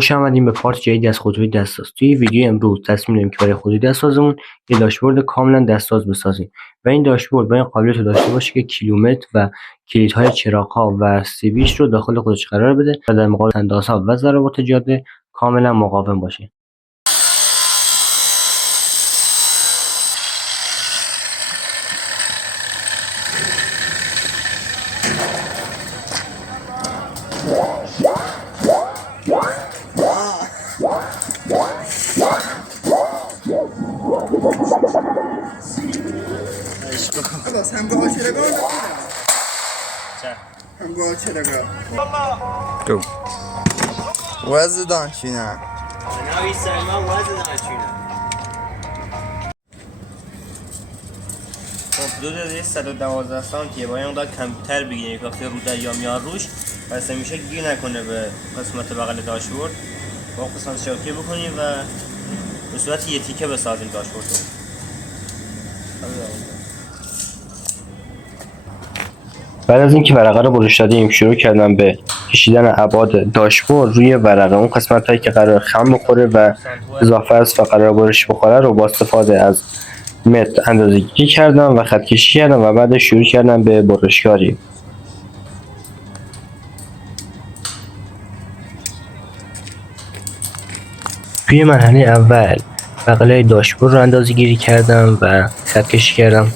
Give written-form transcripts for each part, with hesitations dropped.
خوش آمدیم به پارت جدیدی از خودروی دستساز. توی ویدیو امروز تصمیم گرفتیم که برای خودروی دستسازمون یه داشبورد کاملا دستساز بسازیم و این داشبورد با این قابلیت رو داشته باشه که کیلومتر و کلیدهای چراغ‌ها و سویچ رو داخل خودش قرار بده و در مقابل اندازها و ضربات جاده کاملا مقاوم باشه. خلاص همگاه چرگاه رو همگاه چرگاه Go. وزن دانشینه ناوی سلمان وزن دانشینه. خب دو 112 سانتیه باید اون کمتر بگیریم وقتی رو دریا میاد روش بس میشه گیر نکنه به قسمت بغل داشبورد. با قسمت شاکی بکنیم و به صورت یه تیکه بسازیم داشبورد رو. بعد از اینکه ورقه رو برش دادیم شروع کردم به کشیدن ابعاد داشبورد روی ورقه. اون قسمت هایی که قرار خم بخوره و اضافه است و قرار برش بخوره رو با استفاده از متر اندازه‌گیری کردم و خط کشی کردم و بعد شروع کردم به برشکاری. توی مرحله اول بغلای داشبورد رو اندازه‌گیری کردم و خط کشی کردم.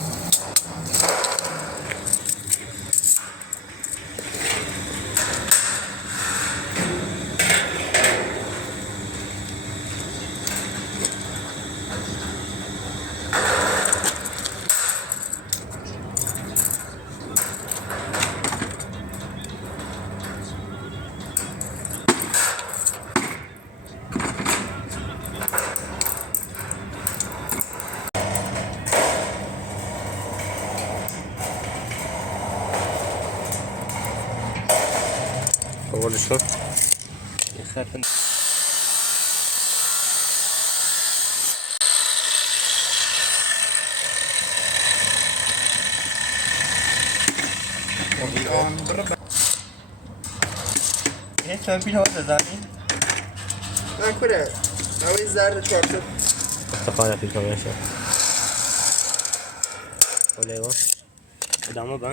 بقولش کن یه خط یه چمپیل ها بزنیم من کنه نوی زرد چارتر استفاده پیل کنیم شد اوله با ادامه با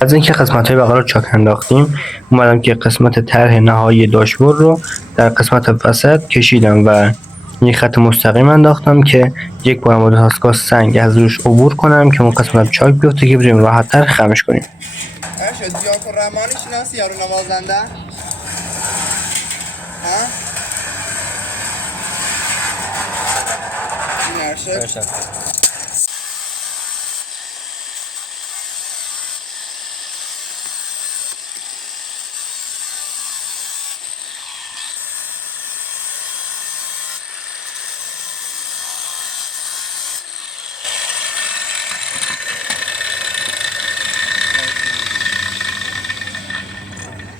از اینکه قسمت‌های بغل رو چاک انداختیم اومدم که قسمت طرح نهایی داشبورد رو در قسمت وسط کشیدم و یک خط مستقیم انداختم که یک بار با دستگاه سنگ از روش عبور کنم که اون قسمت چاک بیفته که بریم راحت‌تر خمش کنیم. ارشد جاکو رحمانی شناسی یارو نوازنده ها؟ این ارشد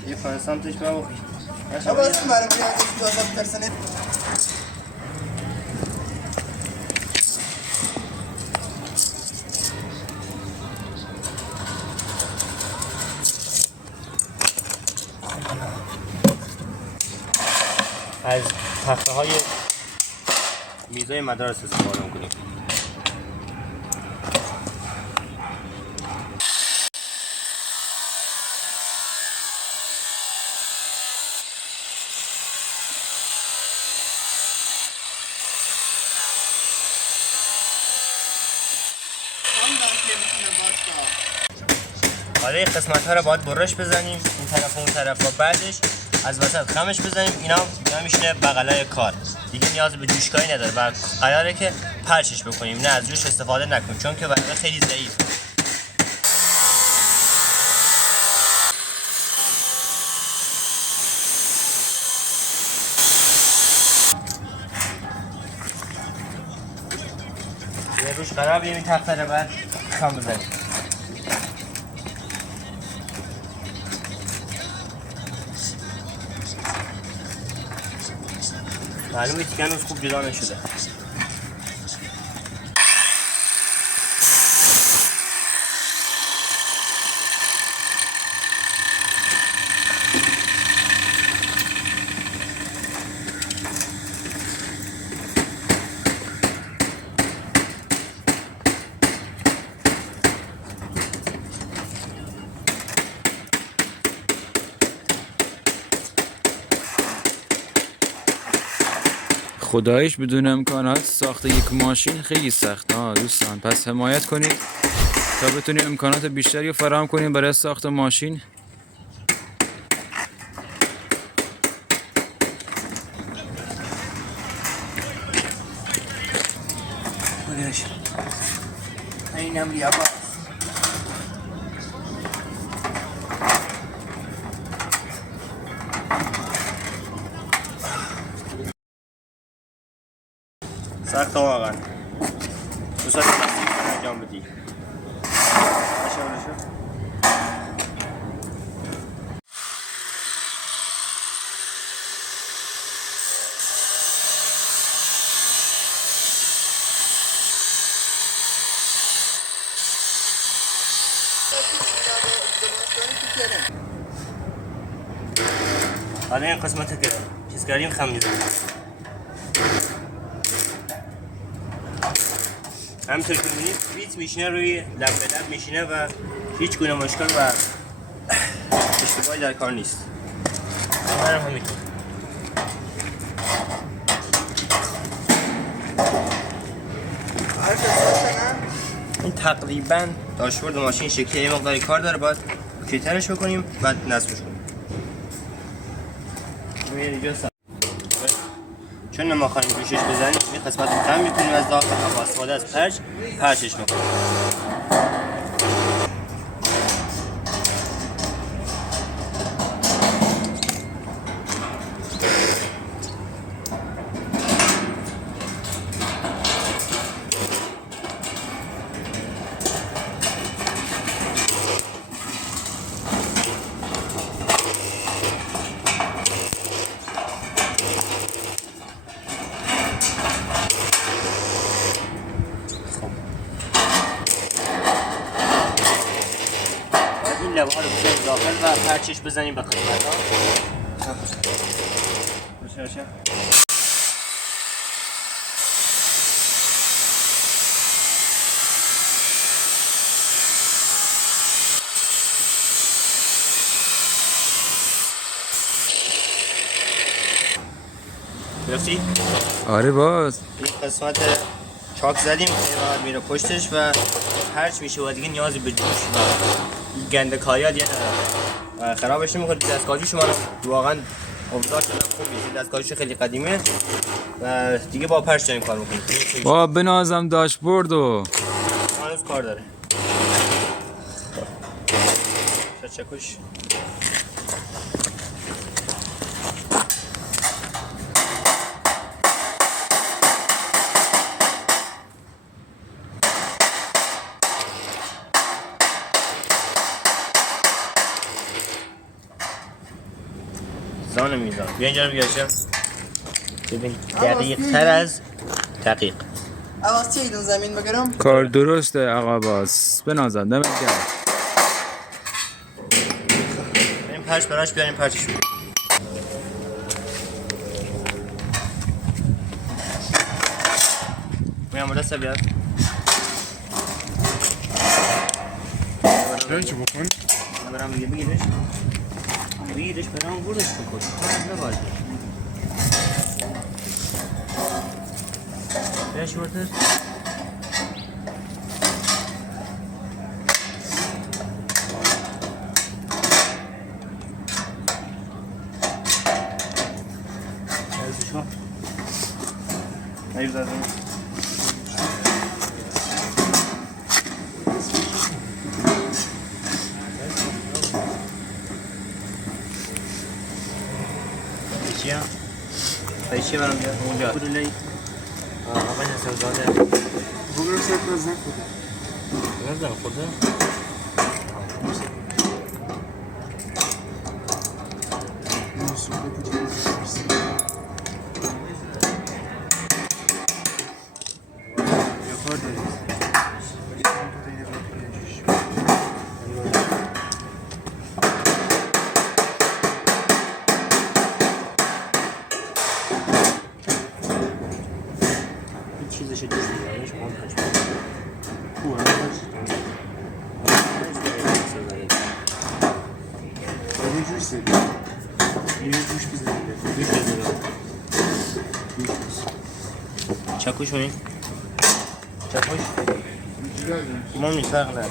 یه 5 سانتش بخوری اما اسم برای بیاد اجازه ترسنه از تخته های میزای مدارس استفاده میکنیم. حالا این قسمت ها رو باید برش بزنیم این طرف و اون طرف و بعدش از وسط خمش بزنیم. اینا میشینه بغلای کار دیگه نیاز به جوشکایی نداره و قراره که پرشش بکنیم نه از جوش استفاده نکنیم چون که ورقه خیلی ضعیف. یه روش قرار بدیم این تخته رو بعد خم بزنیم. معلومه تیکن روز خوب جدا نشده. خداییش بدون امکانات ساخت یک ماشین خیلی سخت ها دوستان، پس حمایت کنید تا بتونیم امکانات بیشتری رو فراهم کنیم برای ساخت ماشین. اینم ریابا سخت واقعا. دو ساعت انجام بدی. حالا این قسمت که چیز کردیم خم میزنیم. همطور که میبینید بیت میشینه روی لب به لب میشینه و هیچ گونه مشکل و اشتباهی در کار نیست. منم همینطور. این تقریبا داشبورد ماشین شکلی یه مقداری کار داره، باید کیترش بکنیم بعد نصبش کنیم. چون نمیخوایم روشش بزنیم این قسمت رو کم میکنیم از داخل و با استفاده از پرچش میکنیم. لبه ها رو بزنیم داخل و پرچش بزنیم به قسمت ها. گرفتی؟ آره باز این قسمت چاک زدیم که میره پشتش و پرچ میشه و دیگه نیازی به جوش و گندکایی دیگه نداره. خرابش نمیکنه. دستگاهی شما واقعا اوضاعش خوب نیست. دستگاهش خیلی قدیمه و دیگه با پرچ داریم کار میکنیم. با بنازم داشبوردو هنوز کار داره. چکش زان میزان. بیا اینجا رو بیاشم ببین دقیق تر از دقیق. عوض چه ایدون زمین بگیرم؟ کار درسته آقا باز بنازم دمت گرم. بریم پرچ براش بیاریم پرچش رو. میام دست بیار. چه بکن؟ برام بگیرش. بگیرش برام بردش بکن. نباشه. بیا شورتر. شو. Hayır zaten. Eşya. Eşya var amca. Olacak. Bu delay. Ama ne sevdalı. Bugün sekmez ne kodu? Nereden kodu? Nasıl yapacağız? Yapar da. چیزش دیگه یعنیش منتج. خوبه. Öyle juice seviyor. Yine juice bize geliyor. Güç ediyor. Juice. چکوش کنیم چکوش ما نیست فرق نداره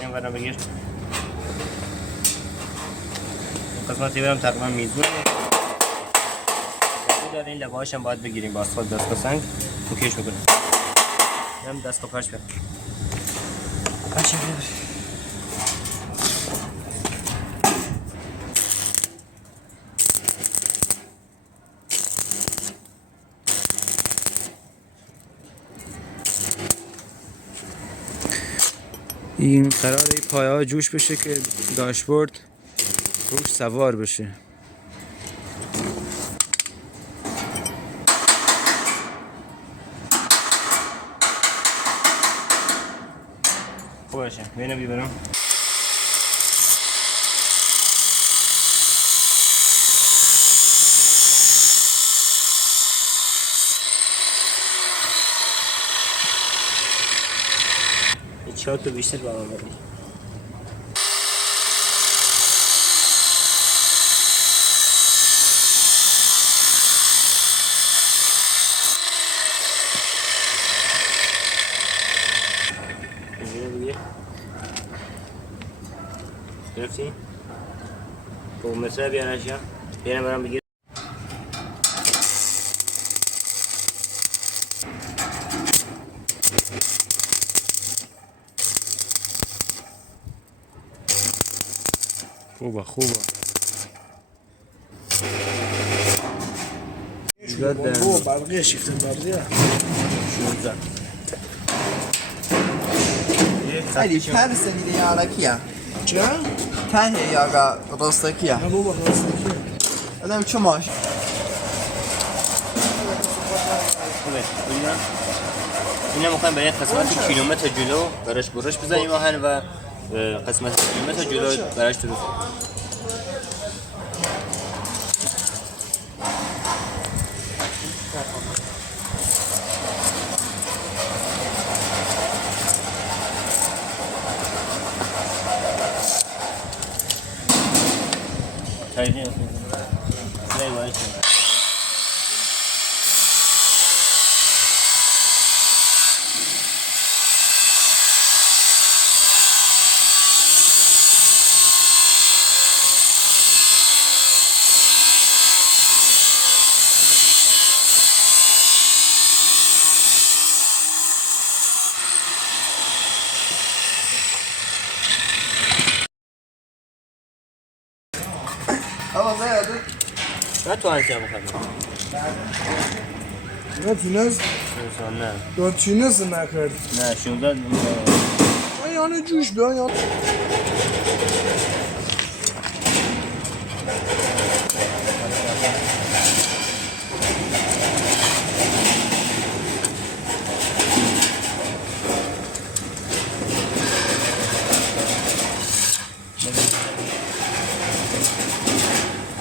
اینم برام بگیر قسمتی برم تقریبا میزونه داره این لبهاش هم باید بگیریم با اسفالت دستگاه سنگ کوکیش میکنیم اینم دستگاه پرش بیارم بچه بیار این قراره این پایه ها جوش بشه که داشبورد روش سوار بشه. خوبشه بینو بیبرم یه 4 تا بیشتر برام بدی گرفتی؟ با متره بیارنش یا؟ بیارن برام بگیر خوبه خوبه Bu bargıya şiftin bargıya. علی پر سنیده یارکیه چه؟ ته یاگا راستکیه Ne bu bak aslında? آدم چه ماش خوبه ببینم اینا میخوایم برای قسمت کیلومتر جلو براش برش بزنیم آهن و قسمت کیلومتر جلو براش درست تایید سلای باید آقا زیاده نه تو هنسی هم بخوایم Ne tünez? نه Ya tünez ne kadar? نه 16 Yani cüş be ya.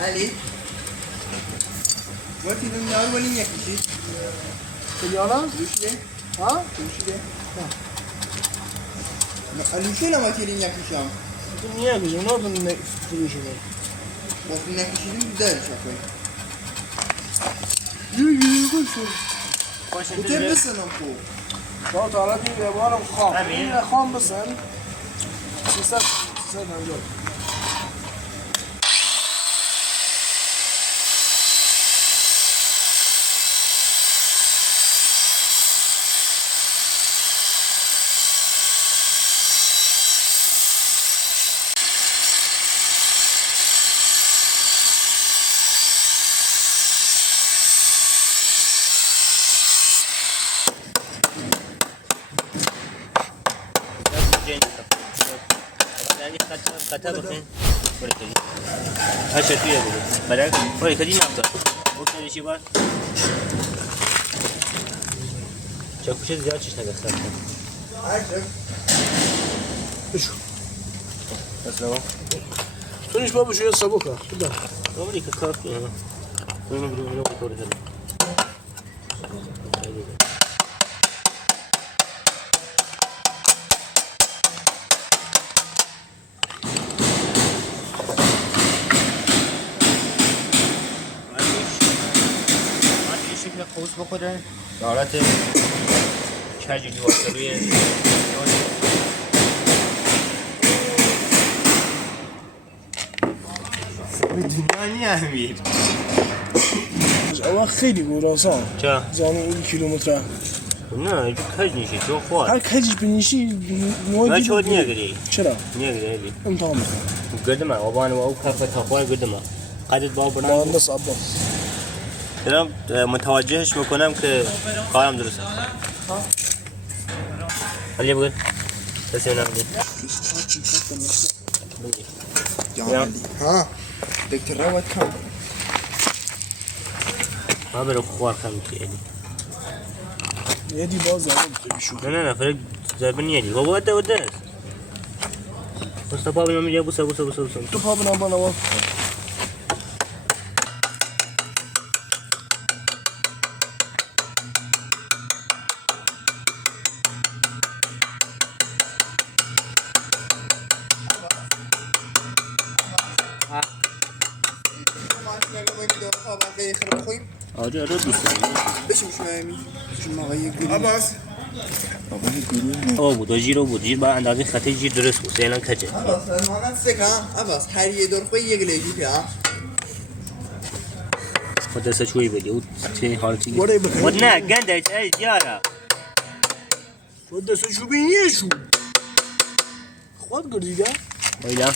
علی وقتی دنیا رو ولین یکیشی Yalan? دوشیده Ha? دوشیده الوشی نما کلین یکیشم Niye bizim oradan ne duruşu var? وقتی نکشیدیم در شکل Yürü koşun. Bu tep بسنم خوب Ya Teala bir yaparım kan. Tabii. Yine kan mısın? Size ne yok. قطع بخین برای کدی هشت تویه بگو برای کدی نفتا بکنی چی باید چاکوشه زیاد چیش نگستر عجب Şu. بس لگو تونیش بابا شویه سبکه بده عمري كافي انا وين بدو بطور هذا شکل قوس بخوره به حالت کجی واسه روی بدونانی امیر اما خیلی گوراسان چه؟ زنی این کیلومتر نه اینجا کج نیشی تو خواه هر کجیش بنیشی نه نوعی چود نیگری چرا؟ نیگری امتحان بکن قدمه وابان و کفه تخواه قدمه قدت با برنامه مهندس عباس دارم متوجهش بکنم که کارم درسته علی بگو کسی نمیدی ها دکتر روت کم ما برو خوار خمی که علی یه دی باز زنی بخوایی شو نه فرق ضربه نیدی بابا وده است مصطفی بنا میگه بوسه تو پا بنام بنا آره دوست دارم بشیم شما شما آقای گروه عباس بود و جیر با اندازه خطی جیر درست بود سیلان کجه عباس مانند سکم عباس هر یه دور خوی یک لیگی پیا خود دسته چوی بدی او چه حالتی وره بخیر خود نه گنده ای دیاره خود دستو شو بینیه شو خود گردیده ویلا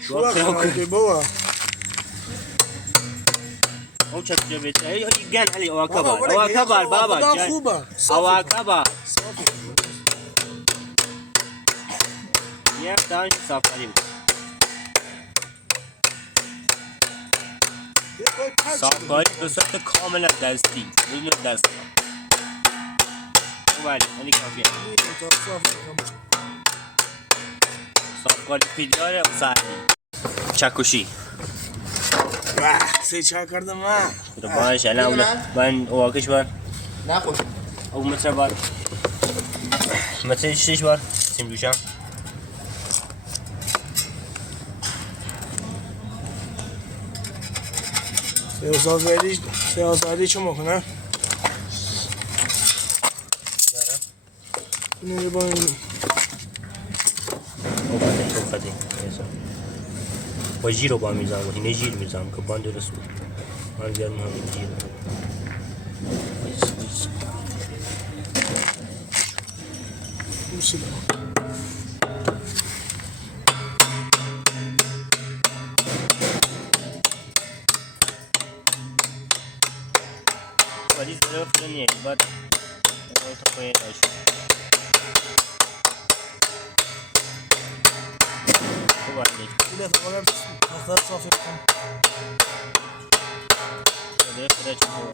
شو خیلی بابا او چه جبت ای گن علی او بابا، کبار وره او که کبار بابا خدا جان. خوبه او کبار یه دانش سافری سافری به صورت کاملا دستی بدون دست ولی علی کافیه سافری پیجاره و سعی چکشی سه چه کردم من تو باش الان اولا من واقعش بار نخوش او متر بار متر شش بار سیم دوشم سیاستی چه مکنه؟ اینو با این با جیر رو با میزنم و اینه جیر میزنم که باند درست بود من بیارم همین جیر بوسیدم ولی ظرف نیست بعد تو پایین داشت خوب نیست بله فقط اخلاق صافی کن ولی خدا چطور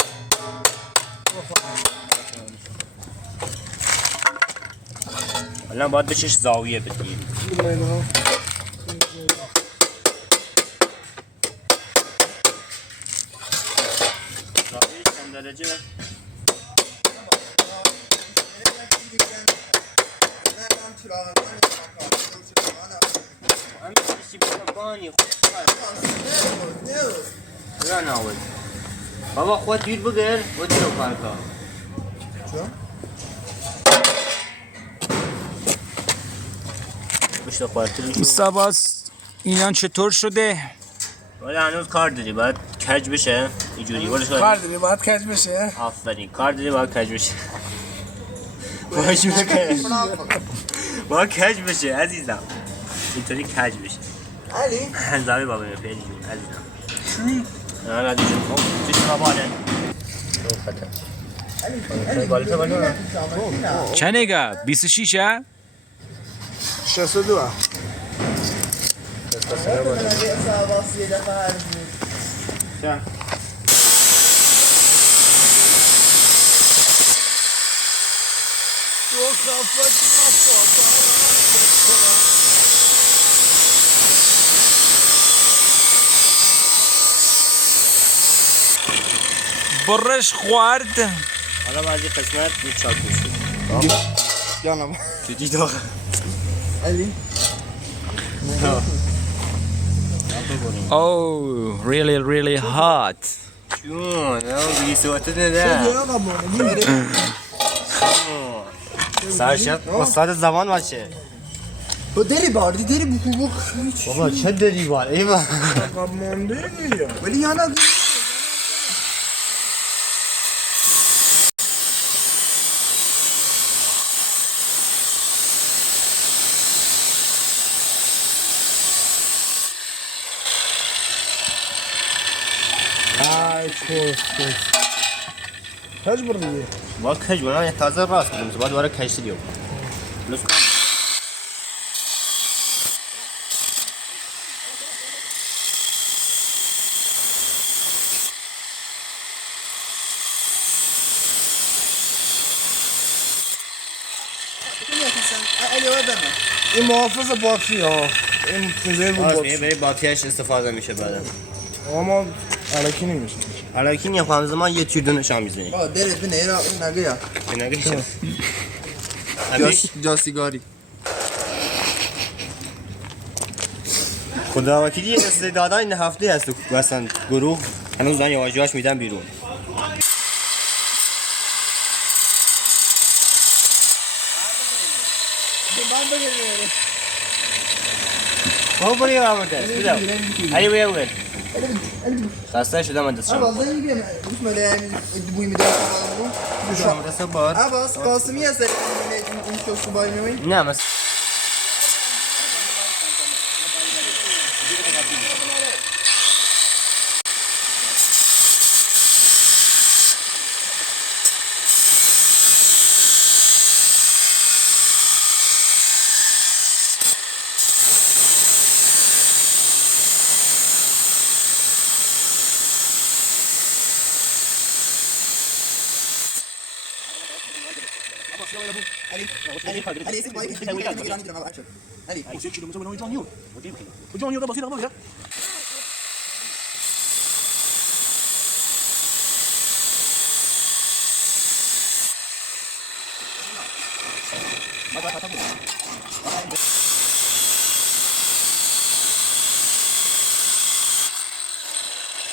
الان باید بهش زاویه بدیم زاویه چند درجه همین چیزی بانی خود نه ناول بابا خود دیر بگر و دیر رو پرکا بشتا خوارتری سباس اینان چطور شده؟ ولی هنوز کار داری باید کج بشه اینجوری ولی کار داری باید کج بشه آفرین کار داری باید کج بشه باید بکش باید کج بشه عزیزم اینطوری کج بشه علی هنزاوی بابا میفیدی جون عزیزم نه نه دیشون خب چیزی مباله چنگه؟ 26 ها؟ 62 تو خفت برش خورد. حالا بعضی قسمت یه چاک میشه. جانم چی داغه؟ علی Oh, really hot. جون دیگه سواتت نده سرشت استاد زمان باشه تو دری باردی دری بخو بابا چه داری بار ایوان عقب مانده دیگه ولی یانا ای پست کج بردی با کج بنا تازه راست بدیم بعد دوباره کج دیو لطفا علی آدمه این محافظ باکی ها این میزه رو باکی برای باکیش استفاده میشه بعدا اما علکی نمیشه حالا که یه خواهم زمان یه تیر دونه شام میزنی آه درت بینه ایرا اون نگه یا نگه جا سیگاری خدا وکیلی استعدادها این هفته هست تو مثلا گروه هنوز دارن یواش یواش میدن بیرون بابا بری آمد دست بیدو علی بیا بگیر خسته شدم من دستشم عباس این بیم بسم الله بوی میده شما دست بار عباس قاسمی هست این شخص بای میوین نه مثلا علی اسم بای ایرانی دارم علی علی کیلومتر من جانیو جانیو ده بسیط آقا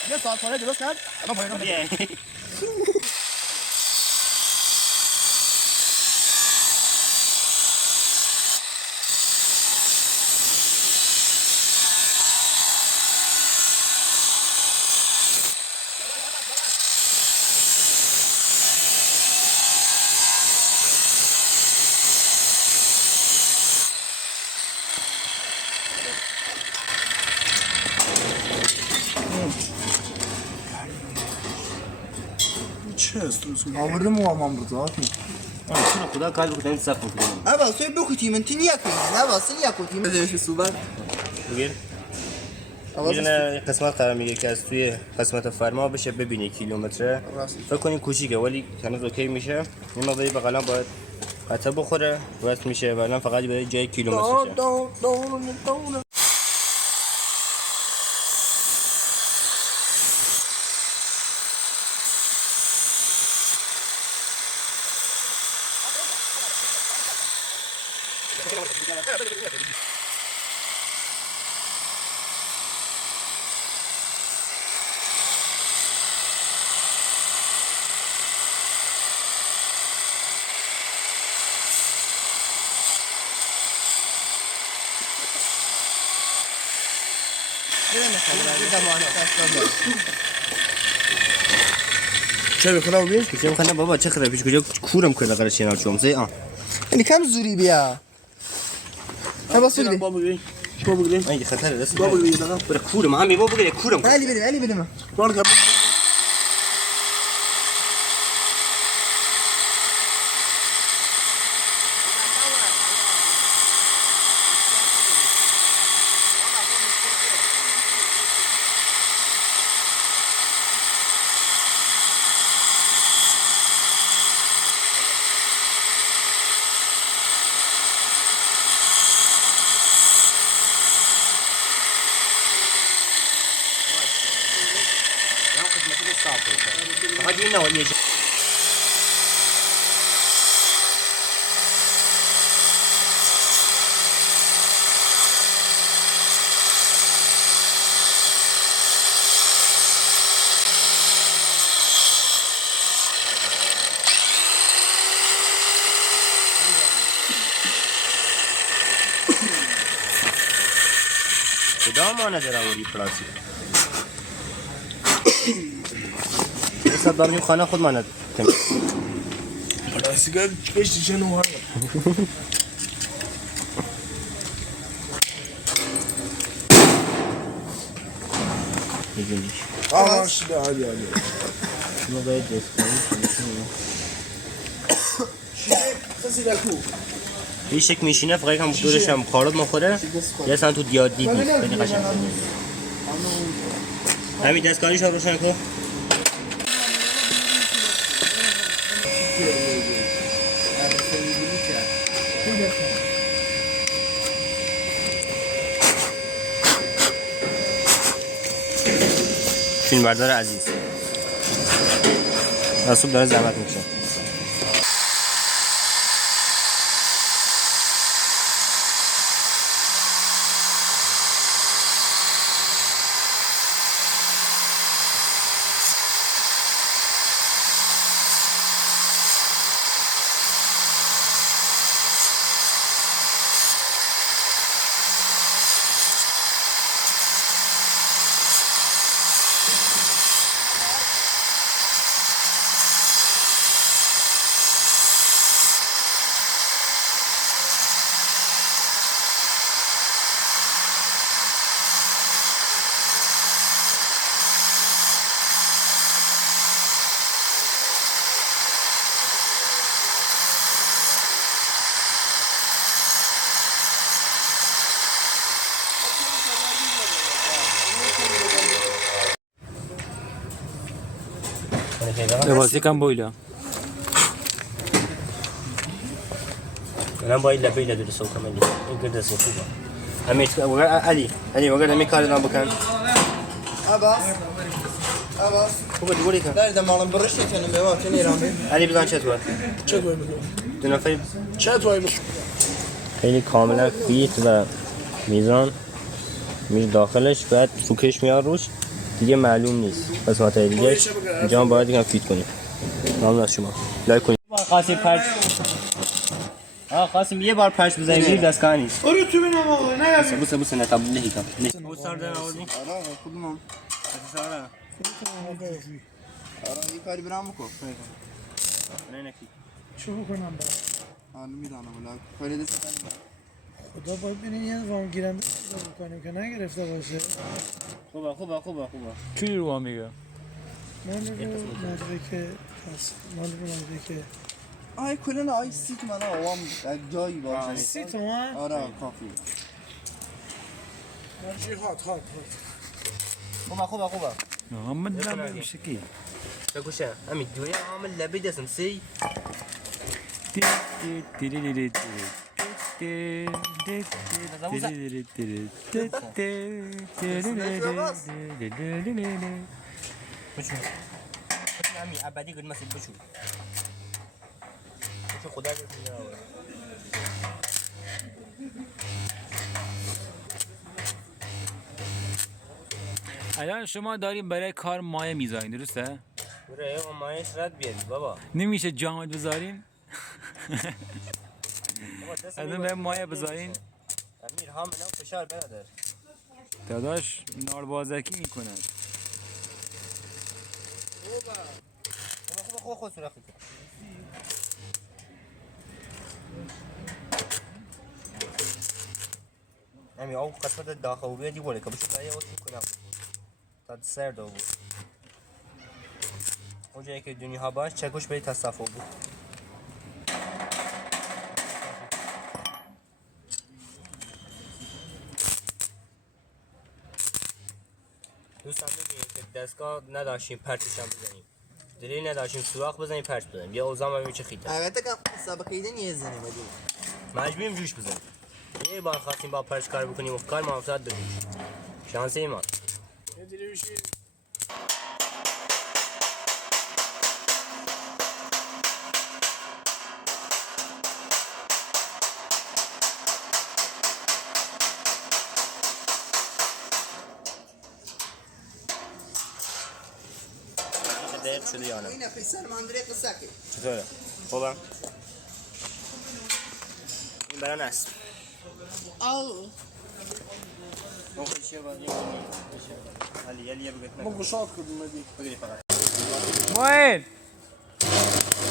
یه ساعت پاره درست کرد الان پایان چه استرس آورده موامم بود آتی خدا کار بکنم صف بکنم عباس تو بکوتی من تینی یکی عباس این یکوتی من زمینش صوبر بگیر میدونه قسمت قرار میگه که از توی قسمت فرما بشه ببینی کیلومتره فکر کنی کوچیکه ولی هنوز اوکی میشه این مقداری بغلا باید قطعه بخوره واسه میشه ولی فقط برای جای کیلومترشه چه بخدا بگیر پیشم خنده بابا چه خرابی کجا کورم کنه قرار چینا چوم زی علی کم زوری بیا عباس بگیری بابا بگیر بابا بگیر این خطر است بابا بگیر دادا برا کورم عمی بابا بگیر کورم علی بدیم بار کن فقط این نوع یه صدا ما ندارم ولی پلاسی حساب داریم خانه خود ما ندارم پلاستیکا کشتی چه نوع میدونیش ماشده عالی عالی ما باید دست کنیم خسی دکو ریشک میشینه فقط هم دورش هم کارات مخوره یه سن تو دیاد دید نیست خیلی قشنگ همین دستکاریش رو روشن کن فیلم بردار عزیز رسول داره زحمت میکشه لباسی کم بویلا من باید لبیل دور سو کاملی این گرد است خوبه همین وگر علی وگر همین کار نام بکن عباس عباس خوبه دوری کن در دمالم برشته کنم به وقت ایران بیم علی بزن چه تو چه توی بکن دو نفر چه توی بکن خیلی کاملا فیت و میزان میز داخلش بعد سوکش میاد روش دیگه معلوم نیست قسمت دیگه اینجا باید دیگه فیت کنیم ممنون از شما لایک کنید قاسم پرچ قاسم یه بار پرچ بزنید زیر دستگاه نیست آره تو بینم آقا نه بوسه نه تابلو نهیکم او سر دارن آوردی آره خودم سر آره یه کاری برام بکن نه نکی چه بکنم با آره میدانم ولی کاری دست خدا باید بینه یه وام گیرنده پیدا بکنیم که نگرفته باشه خوبه کی رو میگه مال رو مدرک هست مال رو مدرک آی کلن آی سیت من آوام جایی باشه 30 تومن آره کافی مرجی هات خوبه محمد نام میشه کی بگوشه همین دوری عامل لبی دستم سی بچو همین ابدی گل مسیب بچو خدا رسید الان شما داریم برای کار مایه میذارین درسته؟ برای مایش رد بیاری بابا نمیشه جامد بذارین؟ الان برای مایه بذارین؟ امیر هم منو فشار برادر داداش ناربازکی میکنن خوبه خود سراخی امیر او قسمت داخل بیادی ولی که بشه دایی اوتی کنم تا سر دو بود اونجایی که دنیا ها باش چکوش به تصفو بود دوستان ببینید که دستگاه نداشتیم پرچش هم بزنیم دلیل نداشتیم سوراخ بزنیم پرچ بزنیم یا اوزام ببینیم چه خیطه البته که سابقه ایده نیزنیم بدیم مجبوریم جوش بزنیم یه بار خواستیم با پرچ کار بکنیم و کار موافقت به جوش شانس ایمان یه دیره میشه قرمز شده یا نه. این پسر مندره قصه که چطوره؟ خوبم؟ این برای نصب. او اون خیلیه با حالی یه بگید ما گشاد کردیم دیگه بگید فقط. معین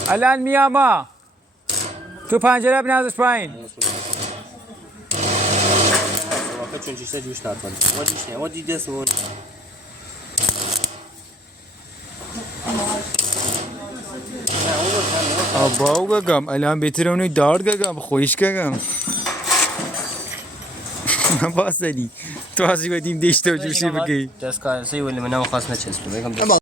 الان میام تو پنجره بنازش پایین. واقعا چون چیزا جوش نکنه. ما دیش نه. ما دیده سون. آباو گم الان بهتره اونو دار گم خویش گم. باسدی تو هستی بدیم دیشتر جوشی بگی. دستگاه سی ولی من نمیخواست نچسبه بگم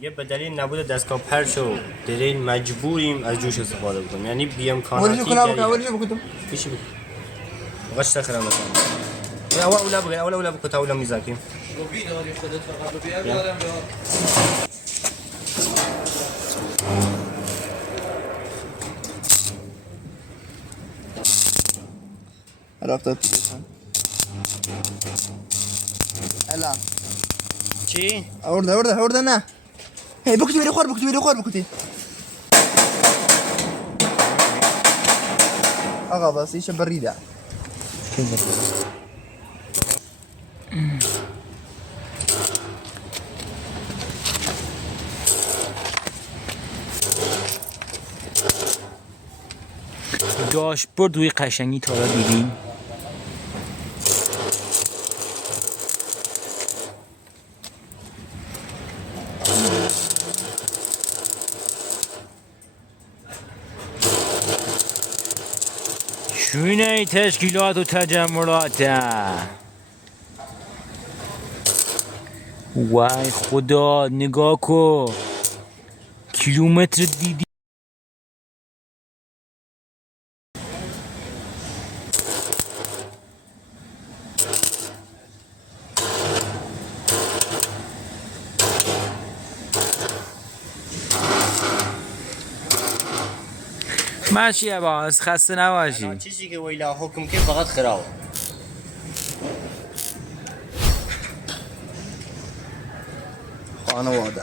یه به دلیل نبود دستگاه پرچ و دریل مجبوریم از جوش استفاده بکنیم یعنی بی امکاناتی ولی بکنم پیشی بگو وقت تخرم مثلا اولا بگو تا اولا میزنیم رفت الان چی؟ آورده نه هی بکتی بری خور بکتی آقا بس ایش بریده داشبورد روی قشنگی تا حالا دیدین؟ شونه تشکیلات و تجملات وای خدا نگاه کو کیلومتر دیدی ماشیه باز خسته نباشی چیزی که ویلا حکم که فقط خراب خانواده